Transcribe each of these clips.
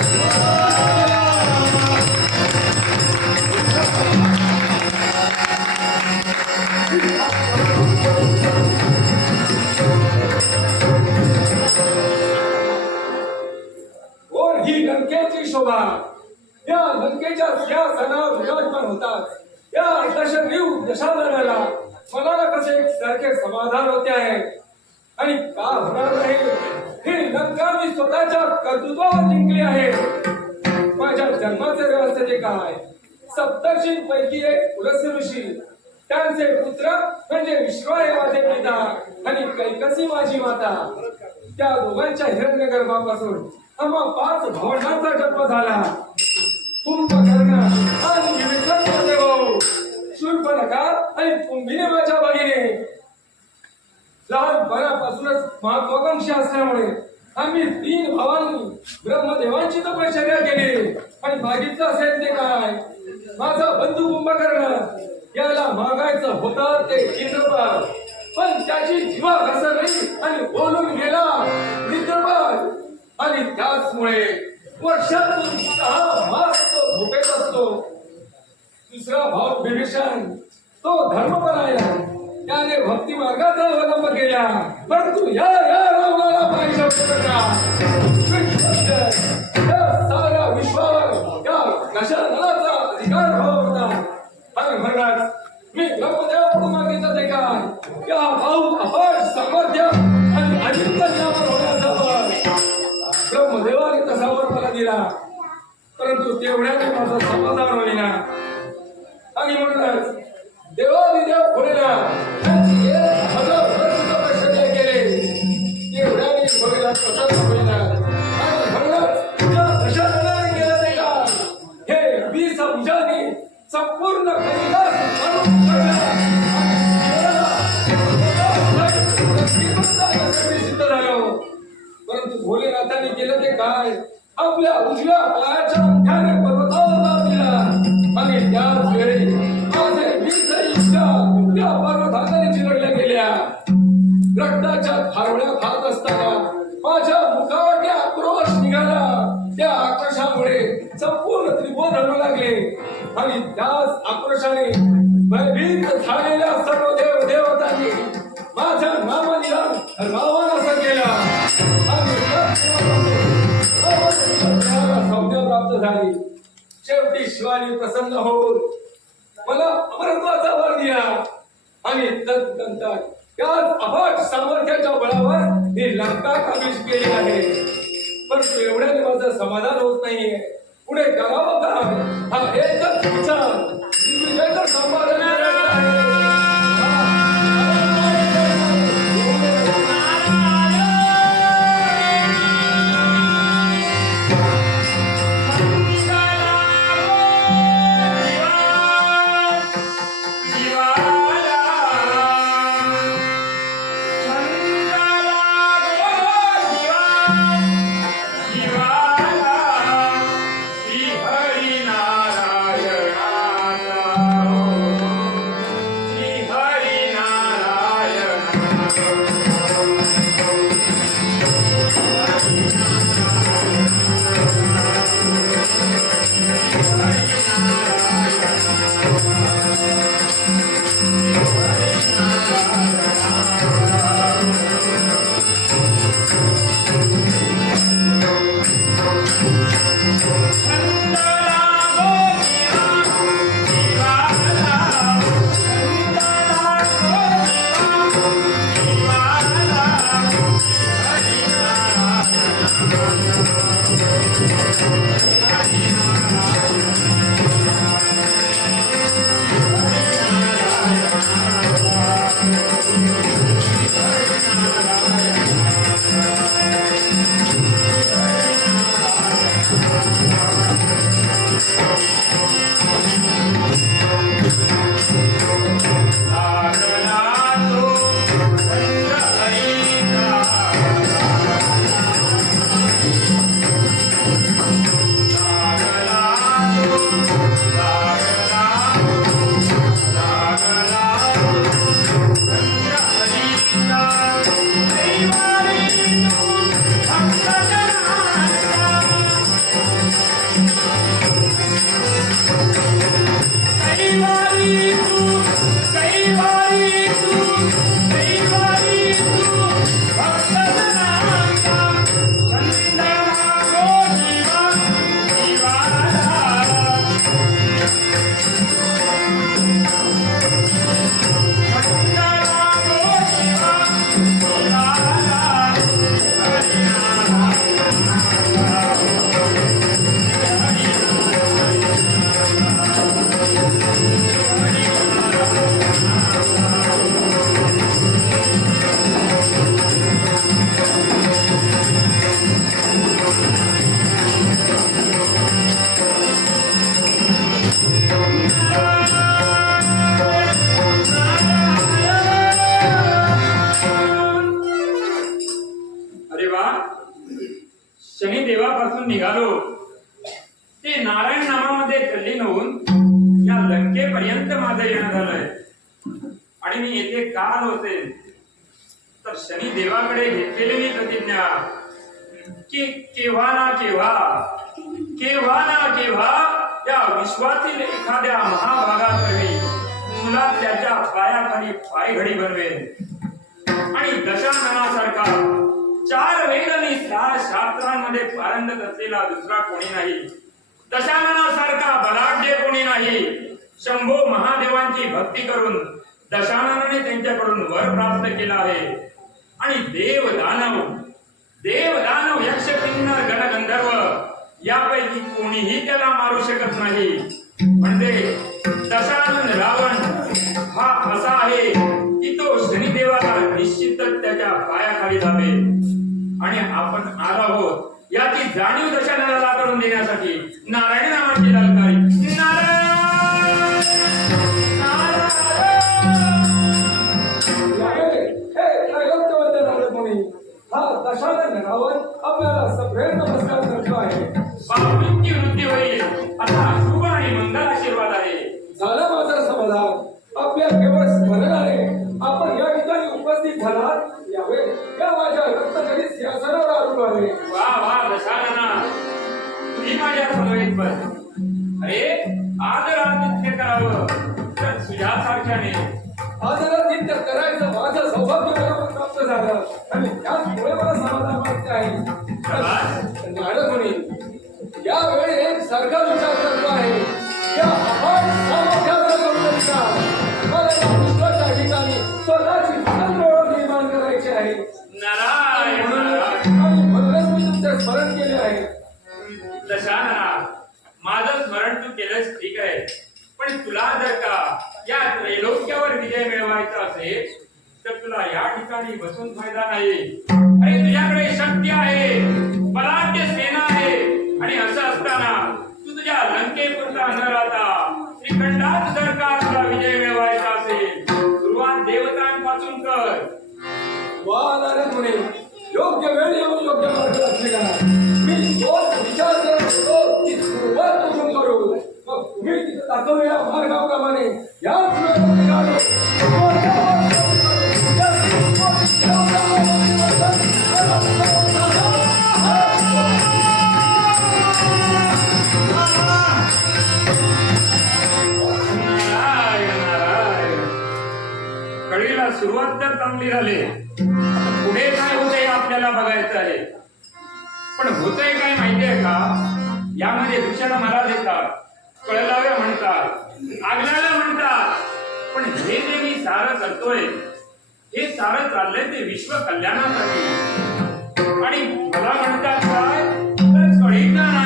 कोण ही लंकेची शोभा. या लंकेच्या त्या सणावर विराजमान होतात. या दशग्रीव दशावताराला मनाला कसे सारखे समाधान होते आहे? आणि का होणार नाही? ही लंका मी स्वतःच्या कर्तृत्वावर जिंकली आहे. माझ्या जन्माचे रहस्य जे काय? सप्तर्षींपैकी एक पुलस्य ऋषी. त्यांचे पुत्र म्हणजे विश्वा हे माझे पिता आणि कैकसी माझी माता. त्या दोघांच्या हिरण्य गर्भापासून आम्हा पाच भावंडांचा जन्म झाला. कुंभकर्ण आणि विक्रम देव. शूर्पणखा आणि कुंभिने माझ्या भगिनी लहानपणापासूनच महत्वाकांक्षी असल्यामुळे आम्ही तीन भावांनी ब्रह्मदेवांची तपश्चर्या केली. आणि मागितलं असेल ते काय? माझा बंधू कुंभकर्ण याला मागायचं होतं ते इंद्रपाल. पण त्याची जीवा घसरली आणि बोलून गेला इंद्रपाल. आणि त्याचमुळे वर्षातून सहा मास तो झोपेत असतो. दुसरा भाव विभीषण तो धर्मपण आहे त्याने भक्ती मार्गाचा अवलंब केला. परंतु या या रावणाला पाहिजे साऱ्या विश्वावर या कशा अधिकार हवा होता. अरे म्हणणार मी ब्रह्मदेवाकडून मागितलं ते काय या भाऊ अपार सामर्थ्य आणि अजिंक्य ज्ञान होण्याचा वर ब्रह्मदेवाने तसा वर मला दिला. परंतु तेवढ्याने माझा समाधान होईना. आणि म्हणूनच देवादिदेव पुढेला त्यांची एक हजार वर्ष तपश्चर्या केले तेवढ्याने बघितला प्रसन्न होईना आणि म्हणूनच केलं ते का? हे वीस संपूर्ण कैलास मारून सिद्ध झालो परंतु भोलेनाथाने केलं ते काय? आपल्या उजव्या पायाच्या अंगठ्याने पर्वतावर दिला. आणि त्याच वेळी रक्ताच्या धारवड्या खात असताना माझ्या मुखावर आक्रोश निघाला. त्या आक्रोशामुळे संपूर्ण त्रिभुवन रडू लागले. आणि त्याच आक्रोशाने भयभीत झालेल्या सर्व देव देवतांनी माझ्या नामानिला रावण असं केलं. आणि संज्ञा प्राप्त झाली. शेवटी शिवानी प्रसन्न होऊन मला अमरत्वाचा वर दिला. आणि तदनंतर त्याच अफाट सामर्थ्याच्या बळावर ही लंका काबीज केली आहे. पण एवढ्याने माझं समाधान होत नाहीये. पुढे करावं काय हा एकच विचार. अरे पर्यंत माझं येणं झालंय. आणि मी येथे काल होते तर शनी देवाकडे घेतलेली मी प्रतिज्ञा. की केव्हा ना केव्हा केव्हा ना केव्हा या विश्वातील एखाद्या महाभागात महाभागाकडे तुला त्याच्या पायाखाली पायघडी बनवेन. आणि दशाननासारखा चार वेद आणि सहा शास्त्रांमध्ये पारंगत असलेला दुसरा कोणी नाही. दशाननासारखा बलाढ्य कोणी नाही. शंभो महादेवांची भक्ती करून दशाननाने त्यांच्याकडून वर प्राप्त केला आहे. आणि देव दानव देव दानव यक्ष किन्नर गणगंधर्व यापैकी कोणीही त्याला मारू शकत नाही. म्हणजे दशानन रावण हा असा आहे की तो शनिदेवाला निश्चितच त्याच्या पायाखाली जावे. आणि आपण आलो आहोत याची जाणीव दशाननाला करून देण्यासाठी. नारायण 맞아요. देवतांपासून वादाने वा योग्य वेळ येऊन योग्य मार्ग असले का मी तोच विचार करत होतो की सुरुवात कुठून करू. मग तुम्ही तिथं दाखवलेल्या मार्गाप्रमाणे याच वेळेला सुरुवात तर चांगली झाली पुढे काय होतंय आपल्याला बघायचं आहे. पण होतंय काय माहितीये का? यामध्ये दुसऱ्याला मला देतात कळलाव्या म्हणतात आगलाव्या म्हणतात. पण हे जे मी सारं करतोय हे सारं चाललंय ते विश्व कल्याणासाठी. आणि मला म्हणतात काय तर कळीना.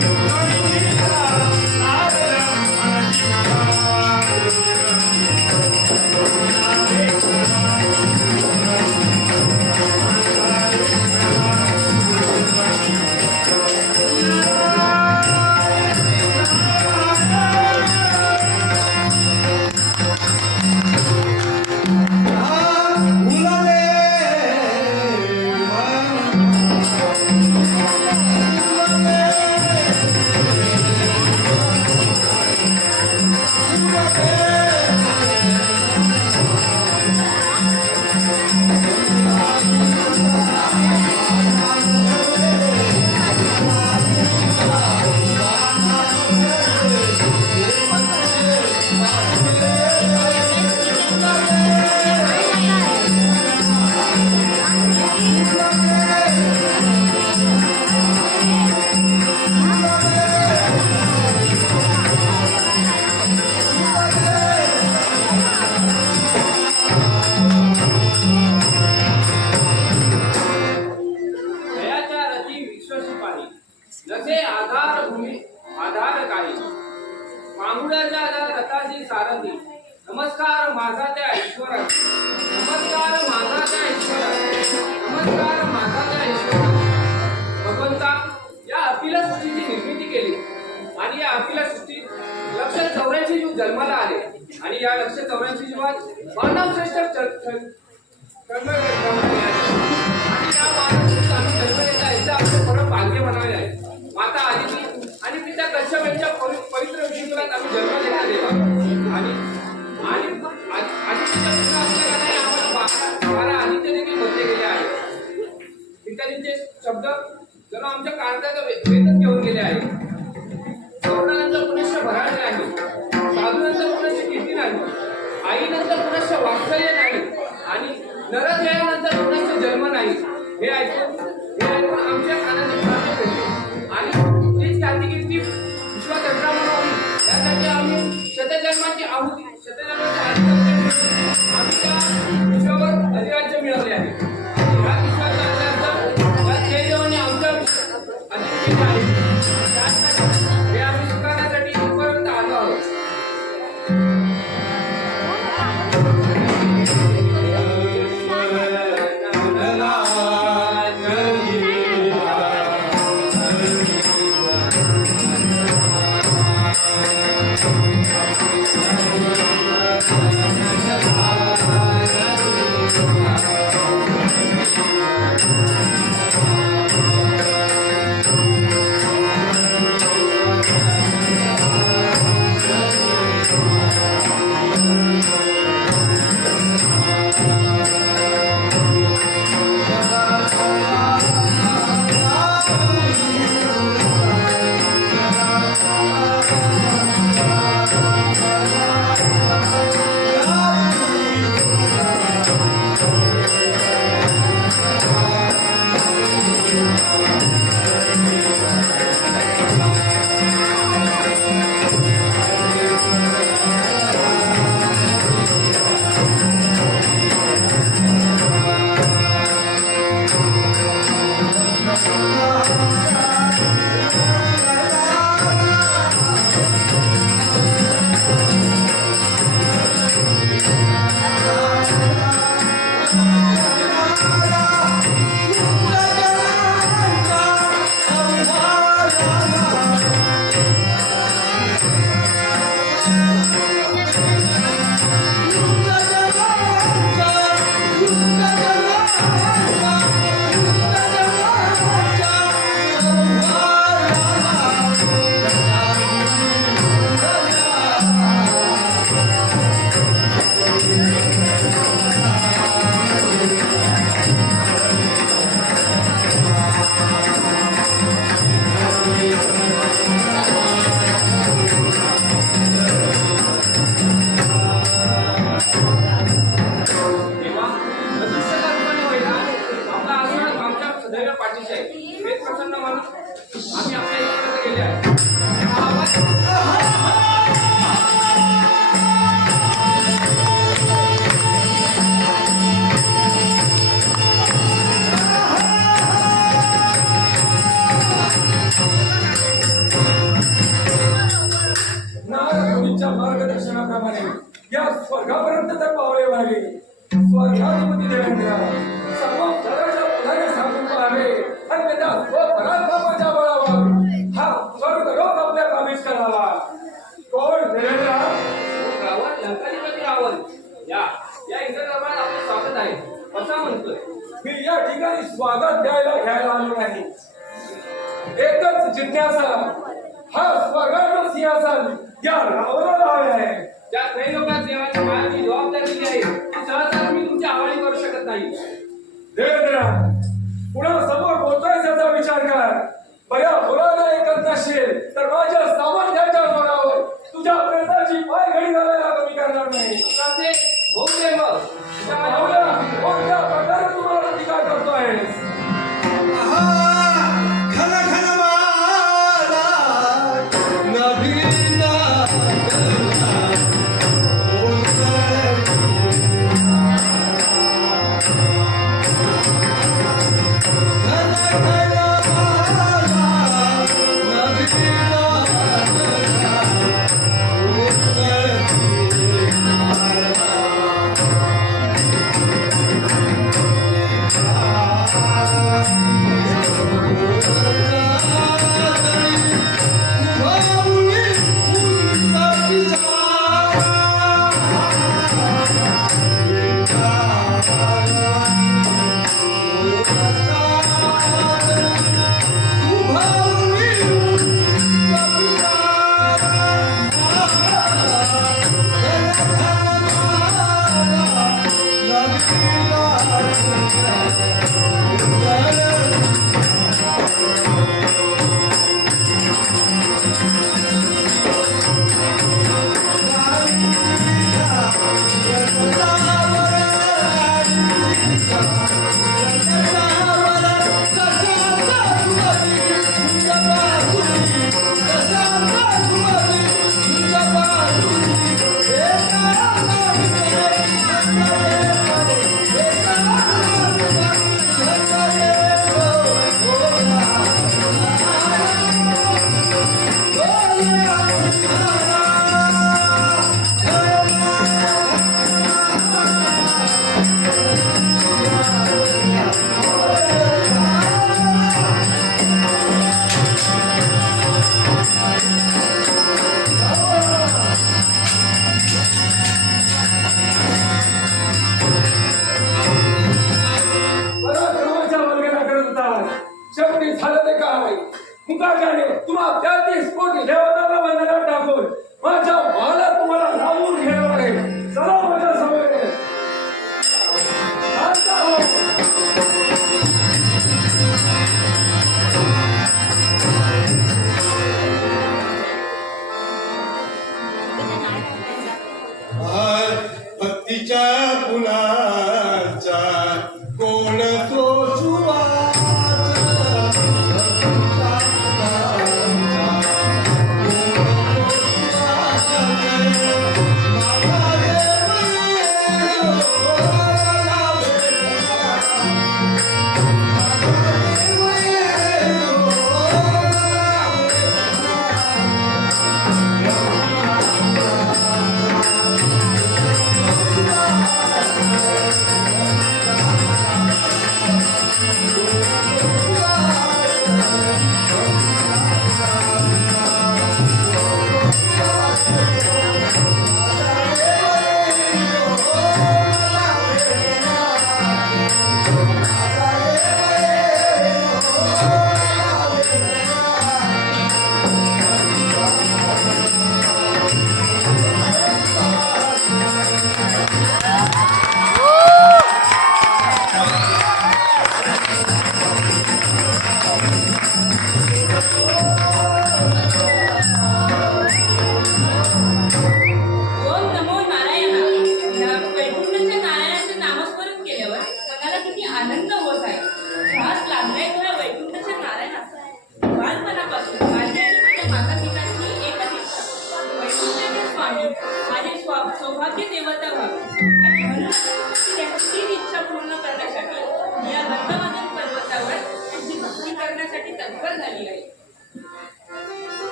Música जन्माला आले. आणि या लक्ष चौऱ्याऐंशी जीवात मानव श्रेष्ठ आणि आहे, भाग्य म्हणावे आहे. माता आदिती आणि पिता कश्यप यांच्या पवित्र आम्ही जन्मलेला देवा आणि आणि आम्हाला आदित्य देखील गेले आहे पिताजींचे शब्द जणू आमच्या काळजाचा वेतन वेदच घेऊन गेले आहे तरुणानंतर पुनश्च भराळ नाही साधूनंतर पुनश्च कीर्ती नाही? आईनंतर पुनश्च वात्सल्य नाही. आणि नरजयानंतर पुनश्च जन्म नाही. हे ऐकून हे ऐकून आमच्या कानाचे प्राण फिरले. आणि तीच ख्याती कीर्ती विश्वात अठरा म्हणावी यासाठी आम्ही शतजन्माची आहुती शतजन्माची आहुती आम्ही त्या विश्वावर अधिराज्य मिळवले आहे. जिज्ञासा हा स्वर्गाचा सिंहासन या रावणाला हवे आहे. ज्या त्रैलोकात देवाच्या मायाची जबाबदारी आहे ती सहसा तुम्ही तुमच्या आवडी करू शकत नाही. पुन्हा समोर पोहोचायचा विचार कर. बऱ्या मुलाला एकत नसेल तर माझ्या सामर्थ्याच्या जोरावर तुझ्या प्रेताची पाय घडी घालायला कमी करणार नाही. होऊ दे मग. कोणत्या प्रकारे तुम्हाला टीका करतोय? घन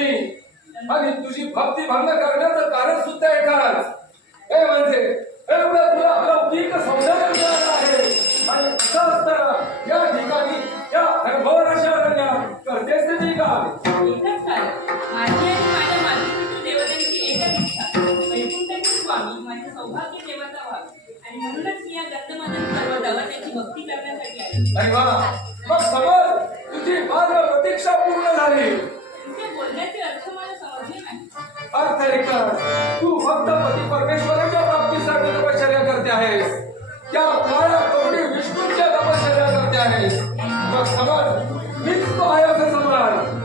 भक्ती आणि तुझी भक्ती भंग करण्याचं कारण सुद्धा एकाच हे म्हणजे तुला आहे. आणि या ठिकाणी या करतेस ठीक आणि म्हणूनच मी या दत्तमानन पर्वतावर त्याची भक्ती करण्यासाठी अरे वा. मग समज तुझी मात्र प्रतीक्षा पूर्ण झाली. कर. तू फक्त पती परमेश्वराच्या प्राप्तीसाठी तपश्चर्या करते आहेस. त्या काळ्या कवडी विष्णूच्या तपश्चर्या करते आहेस. मग समज मीच तो आहे असं समज.